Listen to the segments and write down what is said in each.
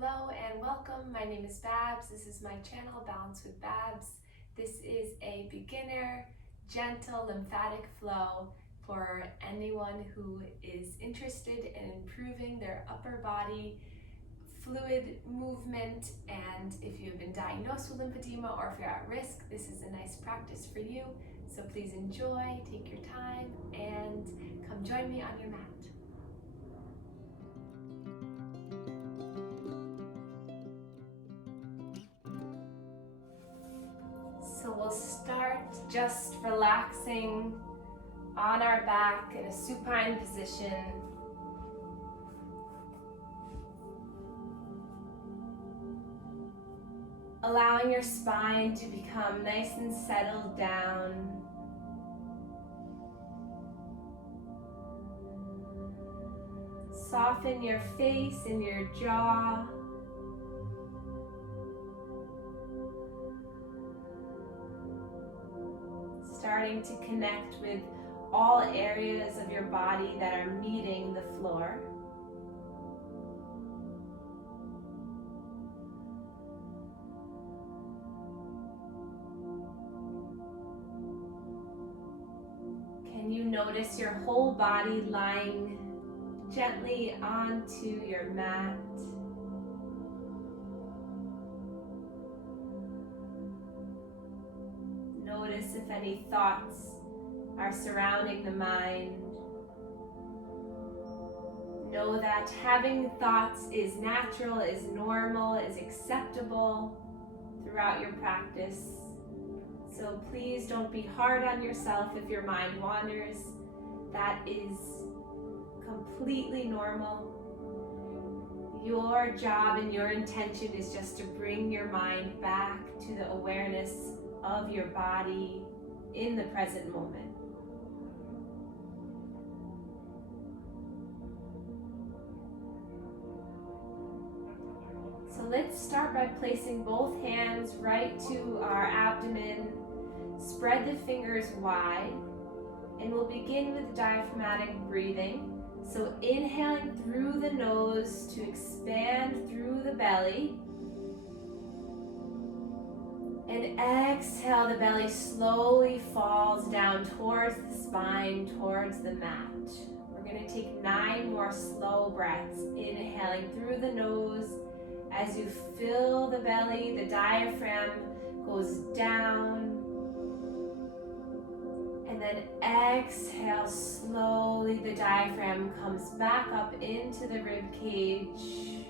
Hello and welcome. My name is Babz. This is my channel, Balance with Babz. This is a beginner, gentle lymphatic flow for anyone who is interested in improving their upper body fluid movement. And if you have been diagnosed with lymphedema or if you're at risk, this is a nice practice for you. So please enjoy, take your time, and come join me on your mat. So we'll start just relaxing on our back in a supine position. Allowing your spine to become nice and settled down. Soften your face and your jaw. Starting to connect with all areas of your body that are meeting the floor. Can you notice your whole body lying gently onto your mat? Notice if any thoughts are surrounding the mind. Know that having thoughts is natural, is normal, is acceptable throughout your practice. So please don't be hard on yourself if your mind wanders. That is completely normal. Your job and your intention is just to bring your mind back to the awareness of your body in the present moment. So let's start by placing both hands right to our abdomen. Spread the fingers wide, and we'll begin with diaphragmatic breathing. So inhaling through the nose to expand through the belly. And exhale, the belly slowly falls down towards the spine, towards the mat. We're going to take 9 more slow breaths, inhaling through the nose. As you fill the belly, the diaphragm goes down. And then exhale, slowly the diaphragm comes back up into the rib cage.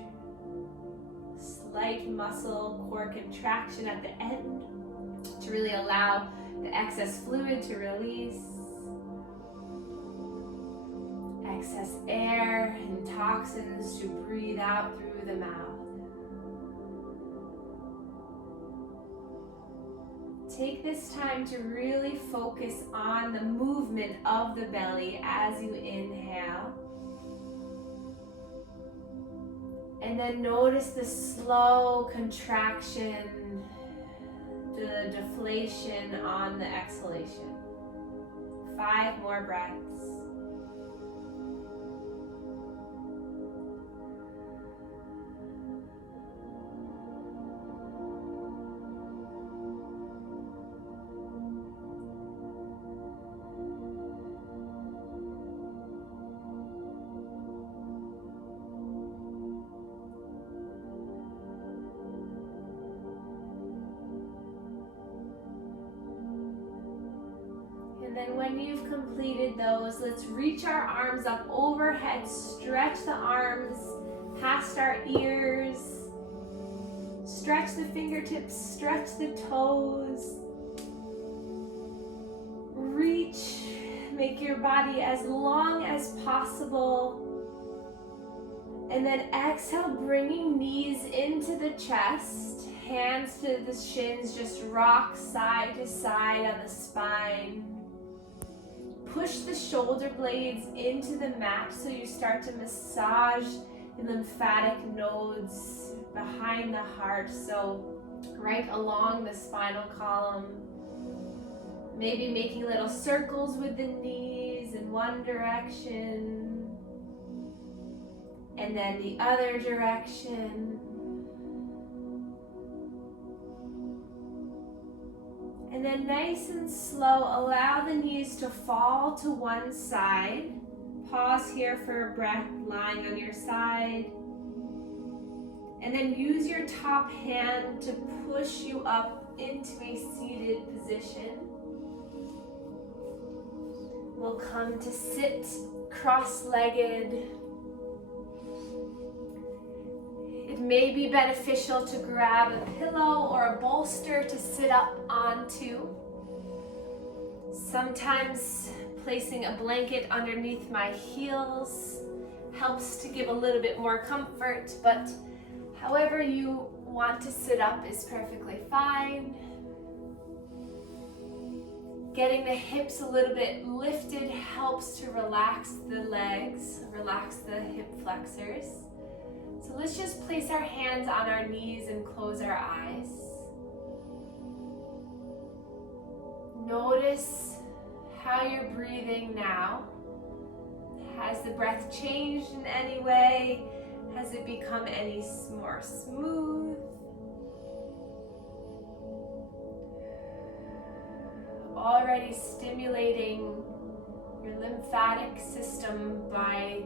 Slight muscle core contraction at the end to really allow the excess fluid to release. Excess air and toxins to breathe out through the mouth. Take this time to really focus on the movement of the belly as you inhale. And then notice the slow contraction, the deflation on the exhalation. 5 more breaths. And then when you've completed those, let's reach our arms up overhead, stretch the arms past our ears, stretch the fingertips, stretch the toes, reach, make your body as long as possible, and then exhale, bringing knees into the chest, hands to the shins, just rock side to side on the spine. Push the shoulder blades into the mat so you start to massage the lymphatic nodes behind the heart, so right along the spinal column. Maybe making little circles with the knees in one direction. And then the other direction. And then nice and slow, allow the knees to fall to one side. Pause here for a breath, lying on your side. And then use your top hand to push you up into a seated position. We'll come to sit cross-legged. It may be beneficial to grab a pillow or a bolster to sit up onto. Sometimes placing a blanket underneath my heels helps to give a little bit more comfort, but however you want to sit up is perfectly fine. Getting the hips a little bit lifted helps to relax the legs, relax the hip flexors. So let's just place our hands on our knees and close our eyes. Notice how you're breathing now. Has the breath changed in any way? Has it become any more smooth? Already stimulating your lymphatic system by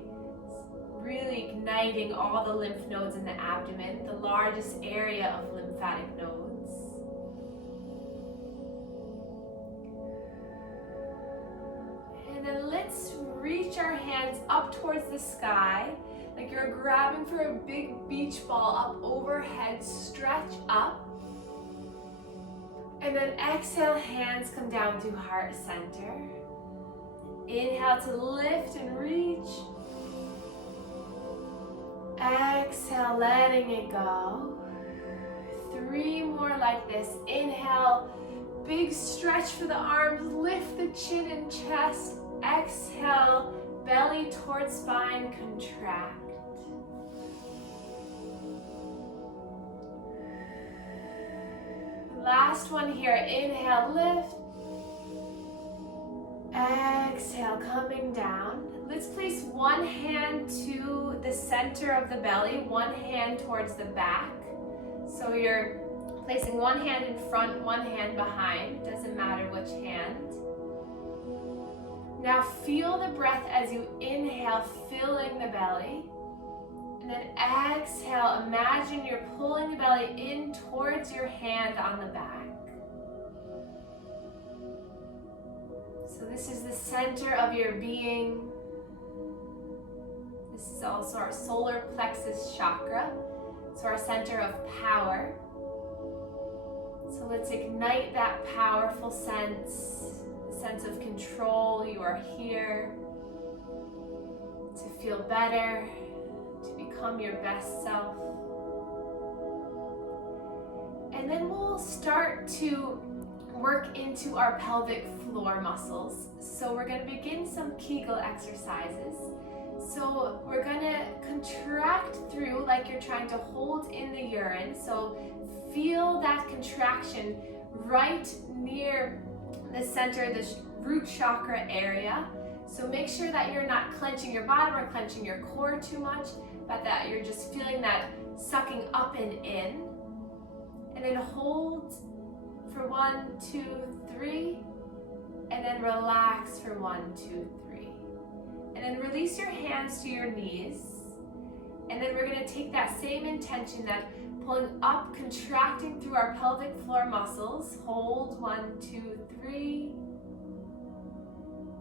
really igniting all the lymph nodes in the abdomen, the largest area of lymphatic nodes. And then let's reach our hands up towards the sky, like you're grabbing for a big beach ball up overhead, stretch up. And then exhale, hands come down to heart center. Inhale to lift and reach. Exhale, letting it go. 3 more like this. Inhale, big stretch for the arms, lift the chin and chest. Exhale, belly towards spine, contract. Last one here. Inhale, lift. Exhale, coming down. Let's place one hand to the center of the belly, one hand towards the back. So you're placing one hand in front, one hand behind. Doesn't matter which hand. Now feel the breath as you inhale, filling the belly. And then exhale, imagine you're pulling the belly in towards your hand on the back. So this is the center of your being. This is also our solar plexus chakra. It's our center of power. So let's ignite that powerful sense of control. You are here to feel better, to become your best self. And then we'll start to work into our pelvic floor muscles. So we're going to begin some Kegel exercises. So we're going to contract through like you're trying to hold in the urine. So feel that contraction right near the center, the root chakra area. So make sure that you're not clenching your bottom or clenching your core too much, but that you're just feeling that sucking up and in. And then hold for 1, 2, 3, and then relax for 1, 2, 3. And then release your hands to your knees. And then we're going to take that same intention, that pulling up, contracting through our pelvic floor muscles. Hold 1, 2, 3.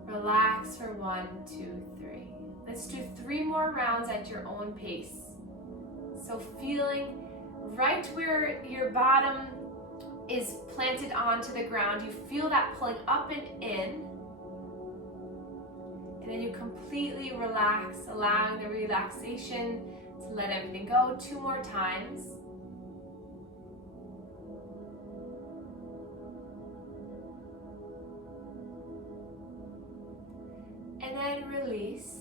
Relax for 1, 2, 3. Let's do 3 more rounds at your own pace. So feeling right where your bottom is planted onto the ground, you feel that pulling up and in. And then you completely relax, allowing the relaxation to let everything go. 2 more times. And then release,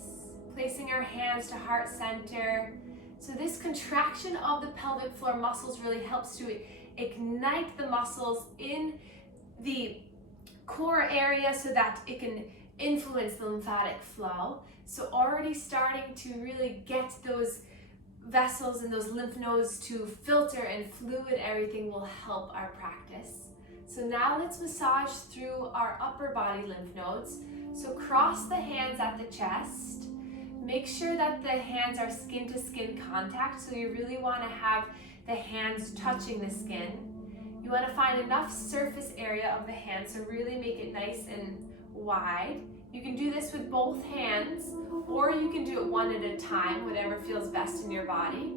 placing our hands to heart center. So this contraction of the pelvic floor muscles really helps to ignite the muscles in the core area so that it can influence the lymphatic flow. So already starting to really get those vessels and those lymph nodes to filter and fluid everything will help our practice. So now let's massage through our upper body lymph nodes. So cross the hands at the chest. Make sure that the hands are skin to skin contact. So you really want to have the hands touching the skin. You want to find enough surface area of the hand, so really make it nice and wide. You can do this with both hands, or you can do it one at a time, whatever feels best in your body.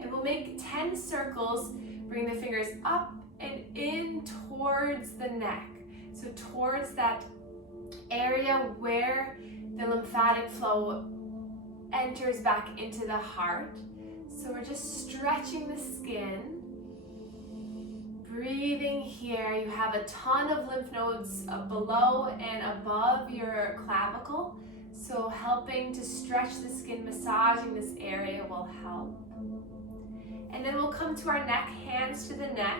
And we'll make 10 circles. Bring the fingers up and in towards the neck. So towards that area where the lymphatic flow enters back into the heart. So we're just stretching the skin. Breathing here, you have a ton of lymph nodes below and above your clavicle. So helping to stretch the skin, massaging this area will help. And then we'll come to our neck, hands to the neck.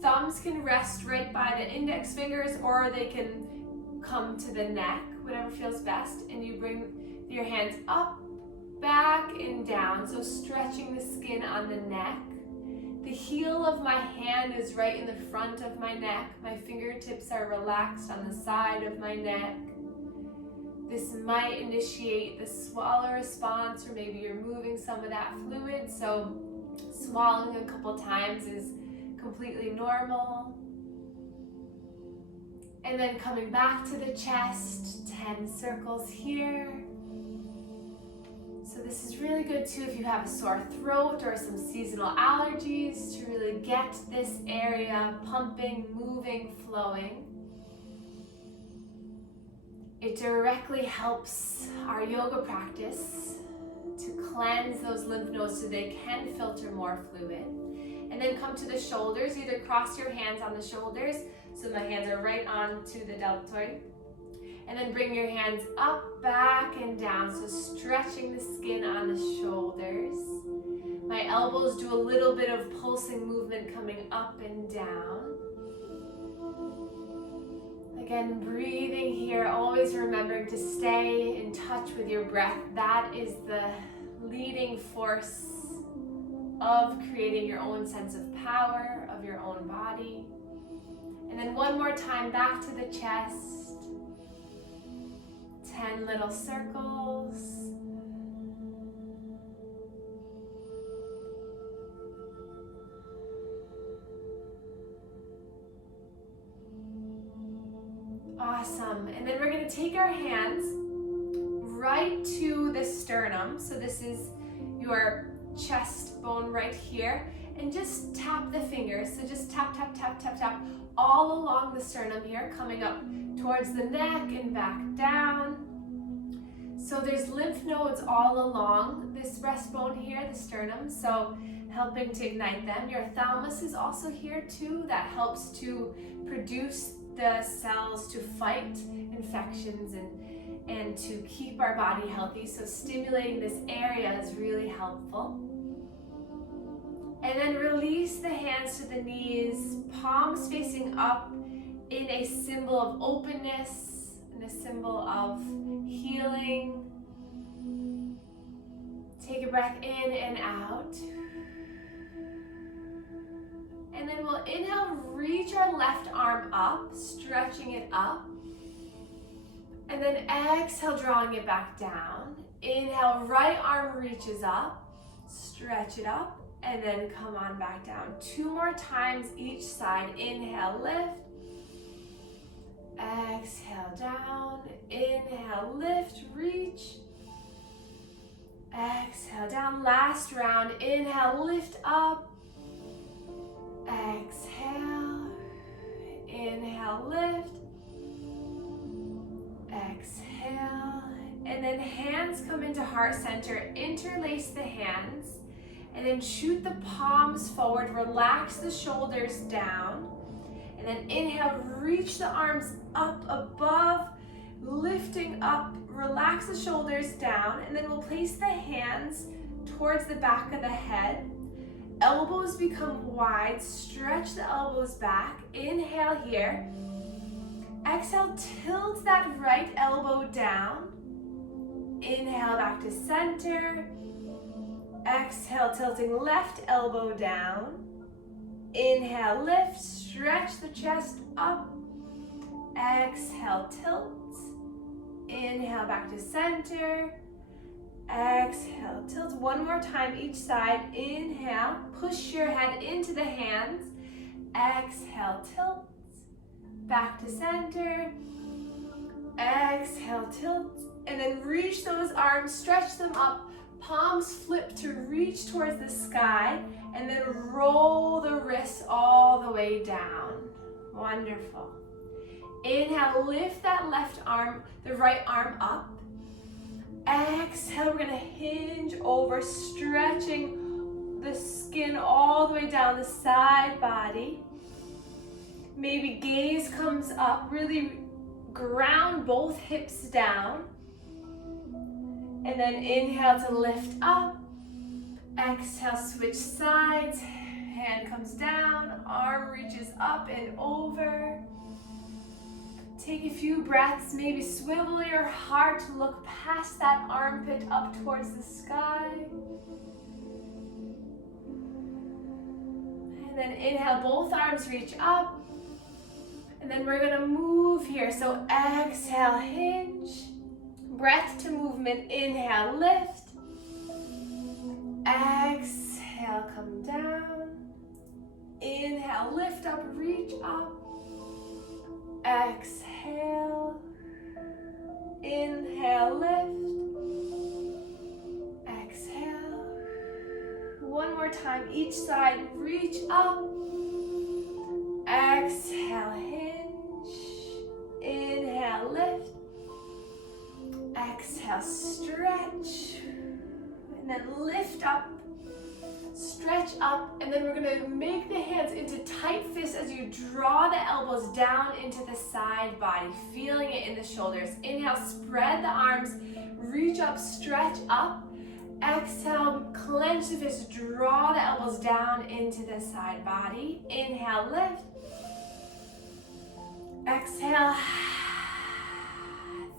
Thumbs can rest right by the index fingers, or they can come to the neck, whatever feels best. And you bring your hands up, back, and down. So stretching the skin on the neck. The heel of my hand is right in the front of my neck. My fingertips are relaxed on the side of my neck. This might initiate the swallow response, or maybe you're moving some of that fluid. So swallowing a couple times is completely normal. And then coming back to the chest, 10 circles here. So this is really good too if you have a sore throat or some seasonal allergies, to really get this area pumping, moving, flowing. It directly helps our yoga practice to cleanse those lymph nodes so they can filter more fluid. And then come to the shoulders, either cross your hands on the shoulders, so my hands are right onto the deltoid. And then bring your hands up, back, and down. So stretching the skin on the shoulders. My elbows do a little bit of pulsing movement coming up and down. Again, breathing here, always remembering to stay in touch with your breath. That is the leading force of creating your own sense of power, of your own body. And then one more time, back to the chest. 10 little circles. Awesome. And then we're going to take our hands right to the sternum. So this is your chest bone right here. And just tap the fingers. So just tap, tap, tap, tap, tap all along the sternum here, coming up towards the neck and back down. So there's lymph nodes all along this breastbone here, the sternum, so helping to ignite them. Your thalamus is also here too. That helps to produce the cells to fight infections and to keep our body healthy. So stimulating this area is really helpful. And then release the hands to the knees, palms facing up in a symbol of openness and a symbol of healing. Take a breath in and out. And then we'll inhale, reach our left arm up, stretching it up. And then exhale, drawing it back down. Inhale, right arm reaches up, stretch it up, and then come on back down. 2 more times each side. Inhale, lift. Exhale, down. Inhale, lift, reach. Exhale, down. Last round. Inhale, lift up. Exhale. Inhale, lift. Exhale. And then hands come into heart center. Interlace the hands. And then shoot the palms forward. Relax the shoulders down. And then inhale, reach the arms up above, lifting up. Relax the shoulders down. And then we'll place the hands towards the back of the head. Elbows become wide. Stretch the elbows back. Inhale here. Exhale, tilt that right elbow down. Inhale, back to center. Exhale, tilting left elbow down. Inhale, lift, stretch the chest up. Exhale, tilt. Inhale, back to center. Exhale, tilt. One more time each side. Inhale, push your head into the hands. Exhale, tilt. Back to center. Exhale, tilt. And then reach those arms, stretch them up. Palms flip to reach towards the sky. And then roll the wrists all the way down. Wonderful. Inhale, lift that left arm, the right arm up. Exhale, we're gonna hinge over, stretching the skin all the way down the side body. Maybe gaze comes up, really ground both hips down. And then inhale to lift up. Exhale, switch sides. Hand comes down, arm reaches up and over. Take a few breaths, maybe swivel your heart to look past that armpit up towards the sky. And then inhale, both arms reach up. And then we're gonna move here. So exhale, hinge. Breath to movement, inhale, lift. Exhale, come down. Inhale, lift up, reach up. Exhale. Inhale, lift. Exhale. One more time, each side, reach up. Exhale, hinge. Inhale, lift. Exhale, stretch. And then lift up. Stretch up, and then we're gonna make the hands into tight fists as you draw the elbows down into the side body, feeling it in the shoulders. Inhale, spread the arms, reach up, stretch up. Exhale, clench the fists, draw the elbows down into the side body. Inhale, lift. Exhale.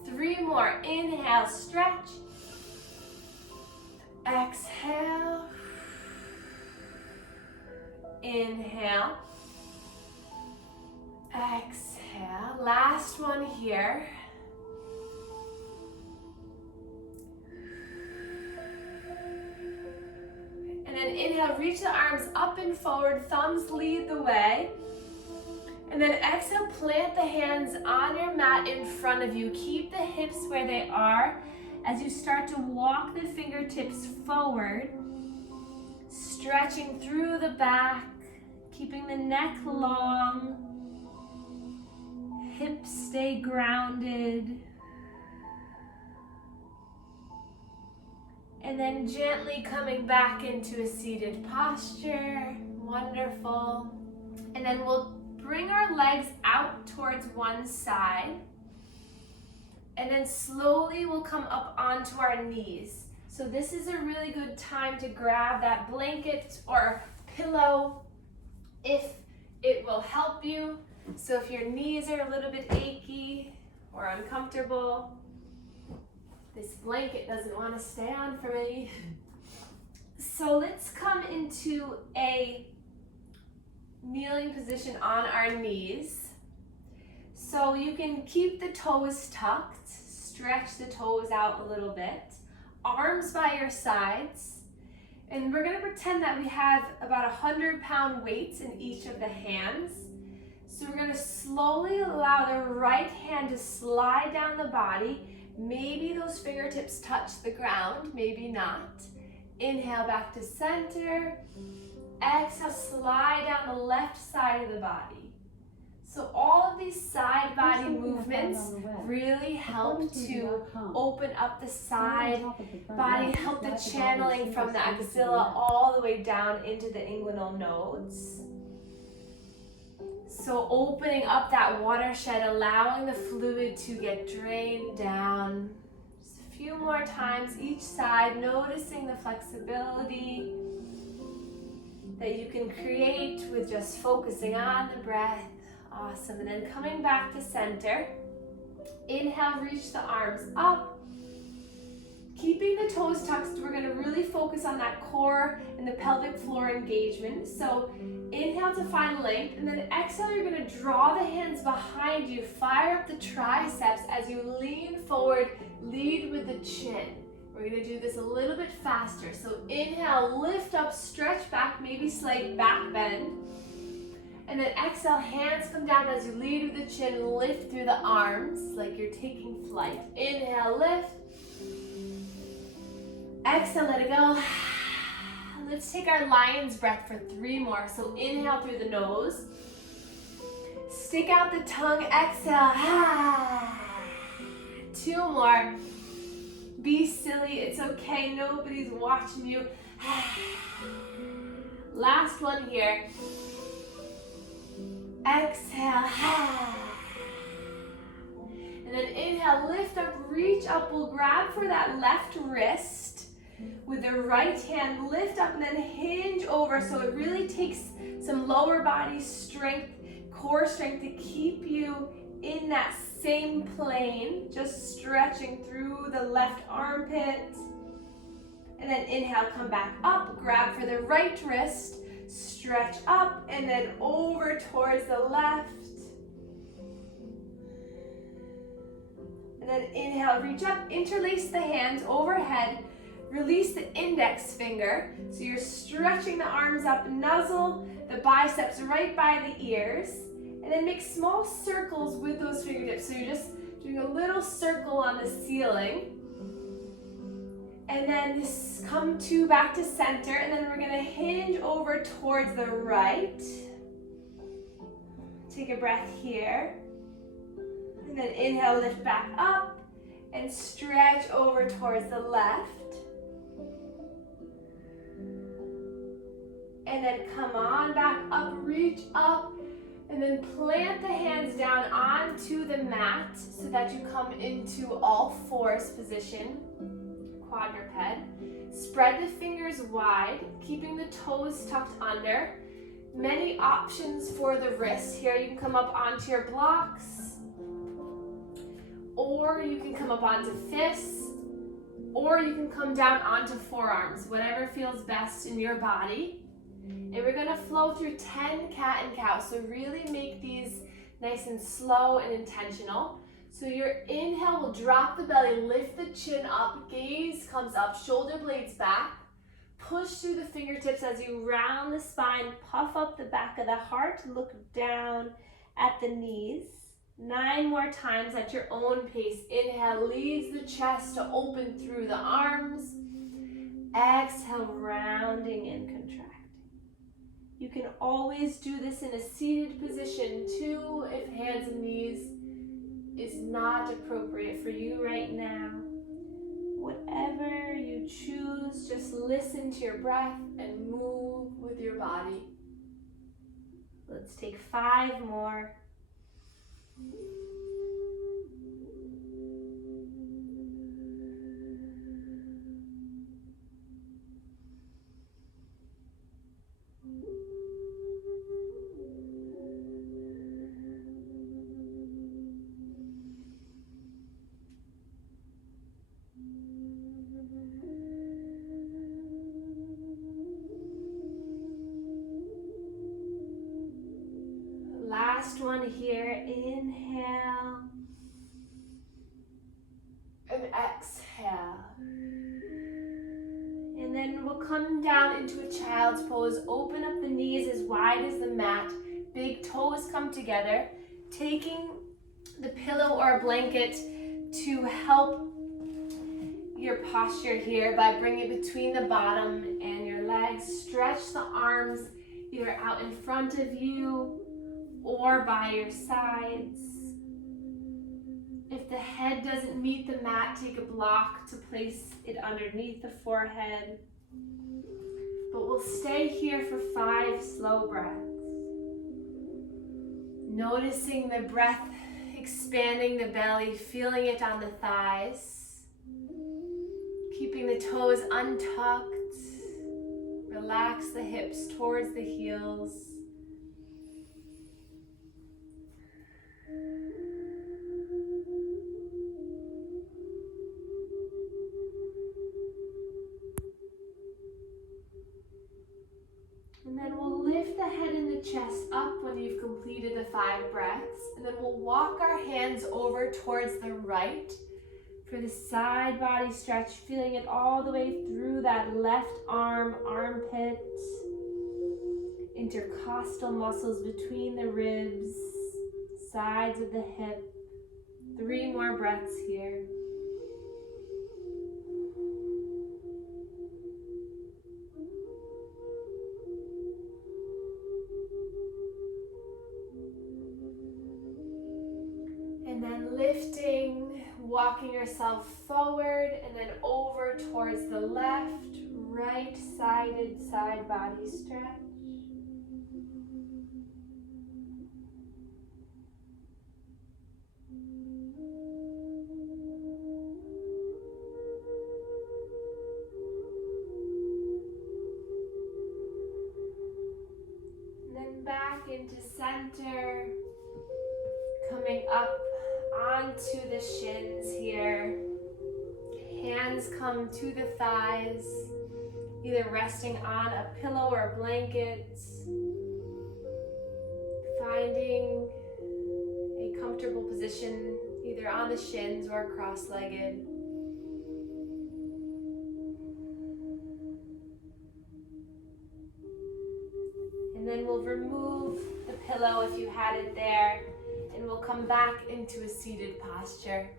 3 more. Inhale, stretch. Exhale. Inhale. Exhale. Last one here. And then inhale, reach the arms up and forward, thumbs lead the way. And then exhale, plant the hands on your mat in front of you. Keep the hips where they are as you start to walk the fingertips forward, stretching through the back, keeping the neck long, hips stay grounded. And then gently coming back into a seated posture. Wonderful. And then we'll bring our legs out towards one side. And then slowly we'll come up onto our knees. So this is a really good time to grab that blanket or pillow if it will help you. So if your knees are a little bit achy or uncomfortable, this blanket doesn't want to stay on for me. So let's come into a kneeling position on our knees. So you can keep the toes tucked, stretch the toes out a little bit, arms by your sides, and we're going to pretend that we have about 100-pound weights in each of the hands. So we're going to slowly allow the right hand to slide down the body. Maybe those fingertips touch the ground, maybe not. Inhale back to center. Exhale, slide down the left side of the body. So all of these side body movements really help to open up the side body, help the channeling from the axilla all the way down into the inguinal nodes. So opening up that watershed, allowing the fluid to get drained down. Just a few more times each side, noticing the flexibility that you can create with just focusing on the breath. Awesome. And then coming back to center. Inhale, reach the arms up. Keeping the toes tucked, we're gonna really focus on that core and the pelvic floor engagement. So inhale to find length, and then exhale, you're gonna draw the hands behind you, fire up the triceps as you lean forward, lead with the chin. We're gonna do this a little bit faster. So inhale, lift up, stretch back, maybe slight back bend. And then exhale, hands come down as you lead with the chin, lift through the arms like you're taking flight. Inhale, lift. Exhale, let it go. Let's take our lion's breath for 3 more. So inhale through the nose. Stick out the tongue, exhale. 2 more. Be silly, it's okay, nobody's watching you. Last one here. Exhale. And then inhale, lift up, reach up. We'll grab for that left wrist. With the right hand, lift up and then hinge over. So it really takes some lower body strength, core strength to keep you in that same plane, just stretching through the left armpit. And then inhale, come back up, grab for the right wrist, stretch up and then over towards the left. And then inhale, reach up, interlace the hands overhead, release the index finger. So you're stretching the arms up, nuzzle the biceps right by the ears, and then make small circles with those fingertips. So you're just doing a little circle on the ceiling. And then just come back to center, and then we're gonna hinge over towards the right. Take a breath here. And then inhale, lift back up, and stretch over towards the left. And then come on back up, reach up, and then plant the hands down onto the mat so that you come into all fours position, quadruped. Spread the fingers wide, keeping the toes tucked under. Many options for the wrists. Here you can come up onto your blocks, or you can come up onto fists, or you can come down onto forearms, whatever feels best in your body. And we're gonna flow through 10 cat and cow. So really make these nice and slow and intentional. So your inhale will drop the belly, lift the chin up, gaze comes up, shoulder blades back. Push through the fingertips as you round the spine, puff up the back of the heart, look down at the knees. 9 more times at your own pace. Inhale, leads the chest to open through the arms. Exhale, rounding and contracting. You can always do this in a seated position too if hands and knees is not appropriate for you right now. Whatever you choose, just listen to your breath and move with your body. Let's take 5 more. Last one here, inhale and exhale. And then we'll come down into a child's pose. Open up the knees as wide as the mat. Big toes come together. Taking the pillow or a blanket to help your posture here by bringing it between the bottom and your legs. Stretch the arms either out in front of you or by your sides. If the head doesn't meet the mat, take a block to place it underneath the forehead. But we'll stay here for 5 slow breaths. Noticing the breath expanding the belly, feeling it on the thighs. Keeping the toes untucked. Relax the hips towards the heels. And then we'll lift the head and the chest up when you've completed the 5 breaths. And then we'll walk our hands over towards the right for the side body stretch, feeling it all the way through that left arm, armpit, intercostal muscles between the ribs, sides of the hip. 3 more breaths here. And then lifting, walking yourself forward and then over towards the left, right-sided side body stretch. And then back into center, coming up onto the shins here. Hands come to the thighs, either resting on a pillow or a blanket. Finding a comfortable position, either on the shins or cross-legged. And then we'll remove the pillow if you had it there, and we'll come back into a seated posture.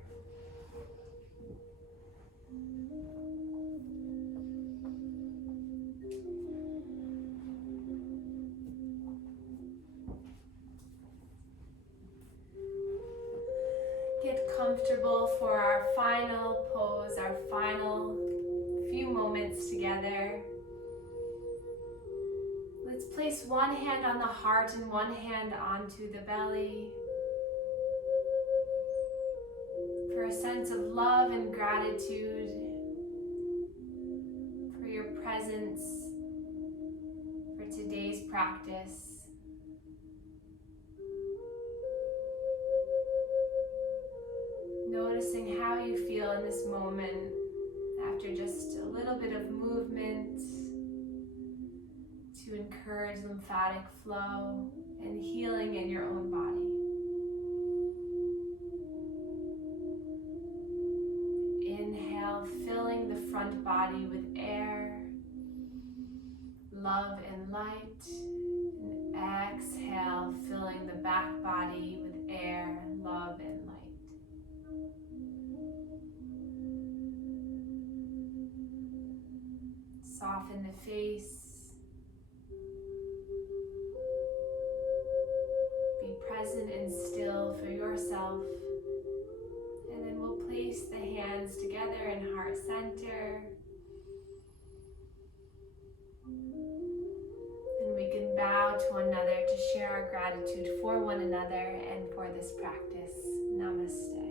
Get comfortable for our final pose, our final few moments together. Let's place one hand on the heart and one hand onto the belly for a sense of love and gratitude for your presence for today's practice. Noticing how you feel in this moment after just a little bit of movement to encourage lymphatic flow and healing in your own body. Inhale, filling the front body with air, love and light. And exhale, filling the back body with air, love and light. Soften the face. Be present and still for yourself. And then we'll place the hands together in heart center. And we can bow to one another to share our gratitude for one another and for this practice. Namaste.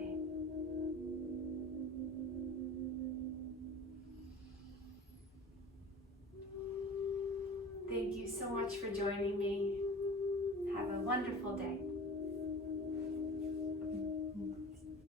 Thank you so much for joining me. Have a wonderful day.